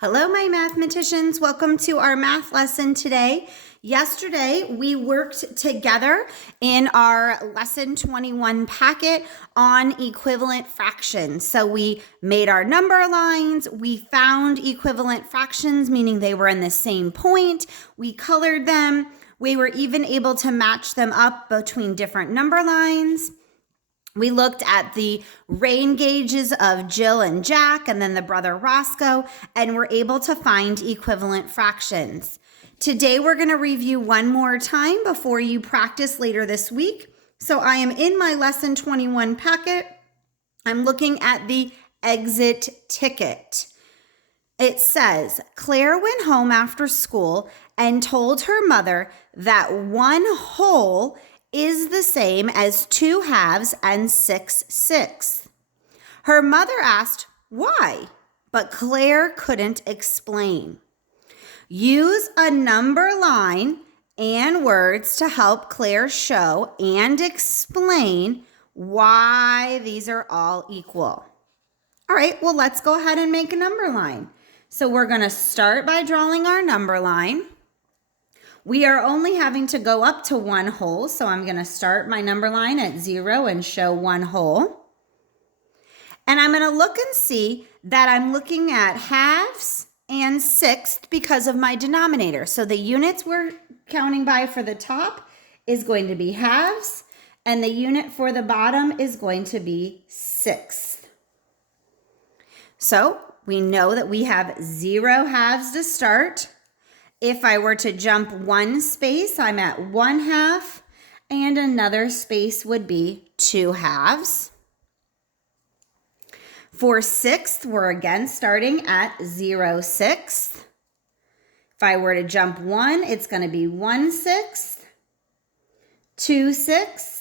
Hello, my mathematicians. Welcome to our math lesson today. Yesterday, we worked together in our lesson 21 packet on equivalent fractions. So we made our number lines. We found equivalent fractions, meaning they were in the same point. We colored them. We were even able to match them up between different number lines. We looked at the rain gauges of Jill and Jack and then the brother Roscoe, and we're able to find equivalent fractions. Today, we're going to review one more time before you practice later this week. So I am in my lesson 21 packet. I'm looking at the exit ticket. It says, Claire went home after school and told her mother that 1 whole is the same as 2 halves and 6/6. Her mother asked why, but Claire couldn't explain. Use a number line and words to help Claire show and explain why these are all equal. All right, well, let's go ahead and make a number line. So we're going to start by drawing our number line. We are only having to go up to 1 whole, so I'm going to start my number line at 0 and show 1 whole. And I'm going to look and see that I'm looking at halves and sixths because of my denominator. So the units we're counting by for the top is going to be halves, and the unit for the bottom is going to be sixths. So we know that we have 0 halves to start. If I were to jump 1 space, I'm at 1 half, and another space would be 2 halves. For sixth, we're again starting at 0/6. If I were to jump 1, it's going to be 1/6, 2/6,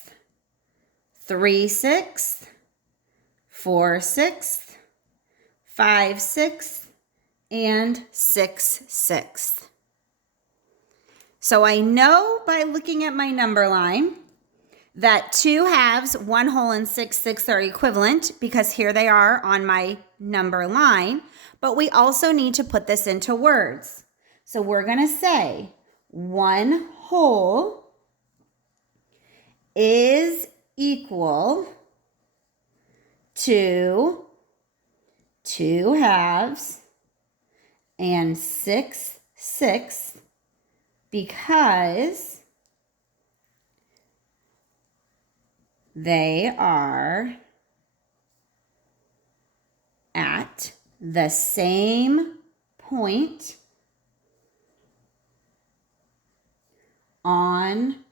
3/6, 4/6, 5/6, and 6/6. So I know by looking at my number line that 2 halves, 1 whole, and 6/6 are equivalent because here they are on my number line, but we also need to put this into words. So we're going to say 1 whole is equal to 2 halves and 6/6 because they are at the same point on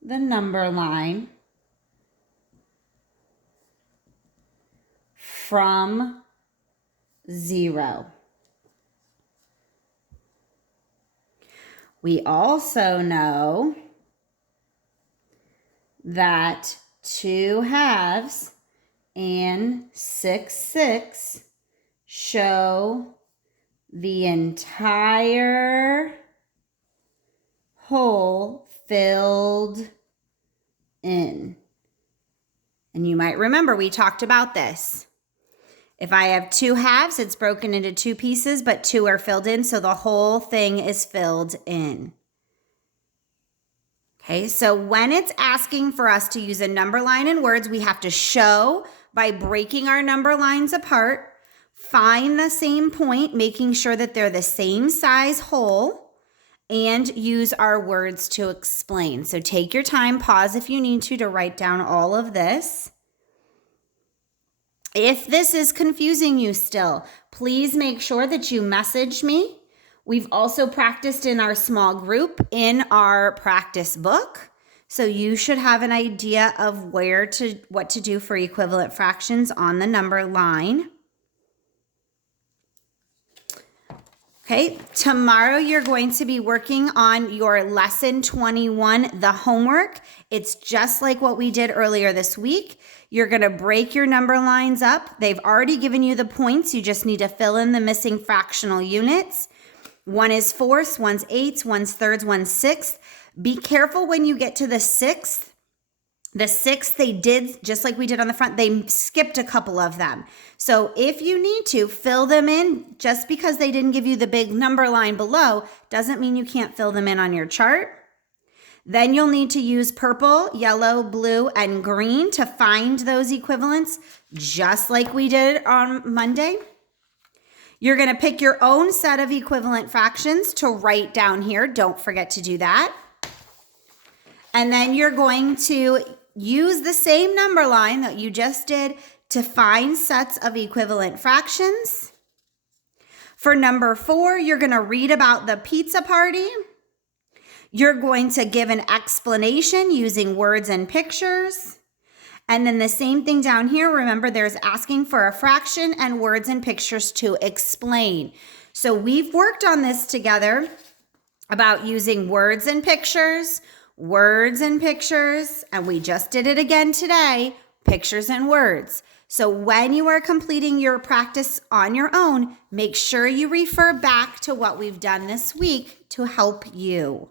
the number line from 0. We also know that 2 halves and 6/6 show the entire whole filled in. And you might remember we talked about this. If I have 2 halves, it's broken into 2 pieces, but 2 are filled in, so the whole thing is filled in. Okay, so when it's asking for us to use a number line in words, we have to show by breaking our number lines apart, find the same point, making sure that they're the same size whole, and use our words to explain. So take your time, pause if you need to write down all of this. If this is confusing you still, please make sure that you message me. We've also practiced in our small group in our practice book. So you should have an idea of what to do for equivalent fractions on the number line. Okay, tomorrow you're going to be working on your lesson 21, the homework. It's just like what we did earlier this week. You're going to break your number lines up. They've already given you the points. You just need to fill in the missing fractional units. 1 is fourths, 1's eighths, 1's thirds, 1's sixths. Be careful when you get to the sixth The 6, they did, just like we did on the front, they skipped a couple of them. So if you need to, fill them in. Just because they didn't give you the big number line below doesn't mean you can't fill them in on your chart. Then you'll need to use purple, yellow, blue, and green to find those equivalents, just like we did on Monday. You're going to pick your own set of equivalent fractions to write down here. Don't forget to do that. And then you're going to use the same number line that you just did to find sets of equivalent fractions. For number 4, you're going to read about the pizza party. You're going to give an explanation using words and pictures. And then the same thing down here. Remember, there's asking for a fraction and words and pictures to explain. So we've worked on this together about using words and pictures, and we just did it again today, pictures and words. So when you are completing your practice on your own, make sure you refer back to what we've done this week to help you.